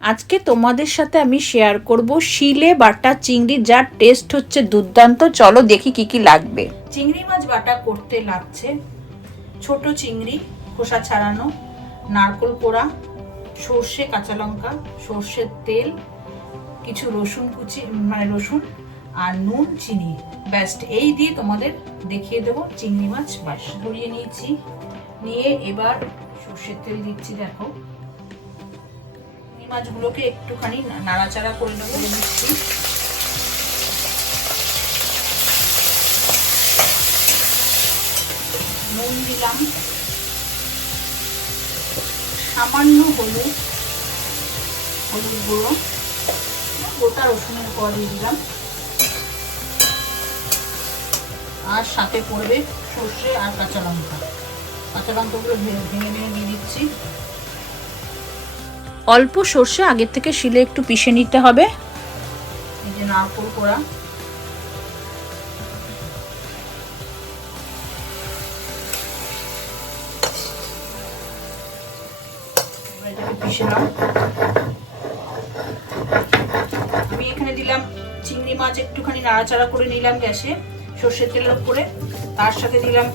আজকে তোমাদের সাথে আমি শেয়ার করব শিলে বাটা চিংড়ি, যার টেস্ট হচ্ছে দুর্দান্ত। চলো দেখি কি কি লাগবে। চিংড়ি মাছ বাটা করতে লাগছে ছোট চিংড়ি খোসা ছাড়ানো, নারকেল কোড়া, সর্ষে, কাঁচা লঙ্কা, সর্ষের তেল, কিছু রসুন কুচি মানে রসুন আর নুন, চিনি। ব্যাস এই দিয়ে তোমাদের দেখিয়ে দেবো চিংড়ি মাছ বাস ধরিয়ে নিয়েছি। নিয়ে এবার সর্ষের তেল দিচ্ছি। দেখো মাছগুলোকে একটুখানি নাড়াচাড়া করে নেবো। দিচ্ছি নুন দিলাম, সামান্য হলুদ গুঁড়ো, গোটা রসুনের পর দিয়ে দিলাম, আর সাথে পড়বে সর্ষে আর কাঁচা লঙ্কাগুলো ভেঙে দিয়ে দিচ্ছি। অল্প সর্ষে আগের থেকে শিলে একটু পিষে নিতে হবে। এই যে নারকেল কোড়া, আমি এখানে দিলাম চিংড়ি মাছ, একটুখানি নাড়াচাড়া করে নিলাম গ্যাসে সর্ষের তেলের উপরে। তার সাথে দিলাম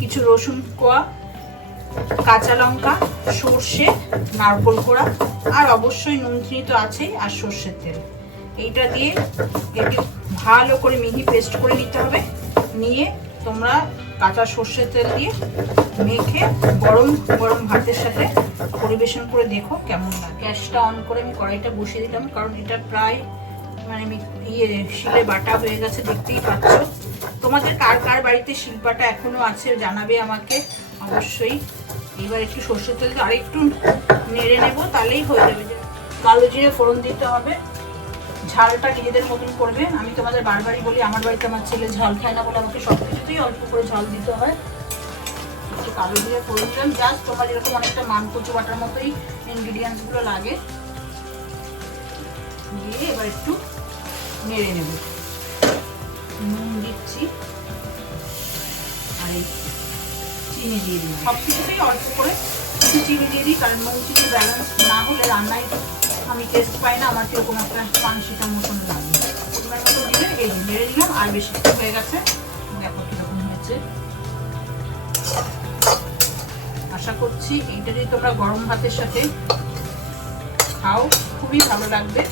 কিছু রসুন কোয়া, কাঁচা লঙ্কা, সর্ষে, নারকেল কোড়া, আর অবশ্যই নুন চিনি তো আছেই, আর সর্ষের তেল। এইটা দিয়ে একটু ভালো করে মিহি পেস্ট করে নিতে হবে। নিয়ে তোমরা কাঁচা সর্ষের তেল দিয়ে মেখে গরম গরম ভাতের সাথে পরিবেশন করে দেখো কেমন লাগে। গ্যাসটা অন করে আমি কড়াইটা বসিয়ে দিলাম, কারণ এটা প্রায় মানে শিলে বাটা হয়ে গেছে, দেখতেই পাচ্ছ। তোমাদের কার কার বাড়িতে শিলপাটা এখনো আছে জানাবে আমাকে অবশ্যই। এবার একটু সর্ষের তেল আর একটু নেড়ে নেবো, তাহলেই হয়ে যাবে। কালো জিরে ফোড়ন দিতে হবে। ঝালটা নিজেদের মতন করবে। আমি তোমাদের বারবারই বলি, আমার বাড়িতে আমার ছেলে ঝাল খায় না বলে আমাকে সব কিছুতেই অল্প করে ঝাল দিতে হয়। একটু কালো জিরে ফোড়ন দিলাম, জাস্ট তোমার এরকম অনেকটা মানকচু বাটার মতোই ইনগ্রিডিয়েন্টস গুলো লাগে। দিয়ে এবার একটু নেড়ে নেব। নুন দিচ্ছি আর চিনি দিয়ে দিই। সব কিছুতেই অল্প করে একটু চিনি দিয়ে দিই, কারণ নুন চিনি ব্যালেন্স না হলে রান্নায় আমি টেস্ট পাই না, আমার কিরকম একটা পানসিটা মতন লাগে। প্রথমের মতো দিলে এই নেড়ে দিলাম, আর বেশি হয়ে গেছে। দেখো কিরকম হয়েছে। আশা করছি এইটা যদি তোমরা গরম ভাতের সাথে খাও খুবই ভালো লাগবে।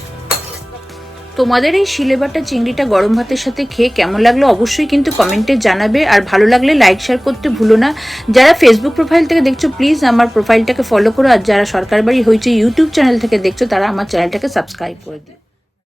তোমাদের এই শিলে বাটা চিংড়িটা গরম ভাতের সাথে খেয়ে কেমন লাগলো অবশ্যই কিন্তু কমেন্টে জানাবে। আর ভালো লাগলে লাইক শেয়ার করতে ভুলো না। যারা ফেসবুক প্রোফাইল থেকে দেখছো প্লিজ আমার প্রোফাইলটাকে ফলো করো, আর যারা সরকার বাড়ি হয়েছে ইউটিউব চ্যানেল থেকে দেখছো তারা আমার চ্যানেলটাকে সাবস্ক্রাইব করে দিও।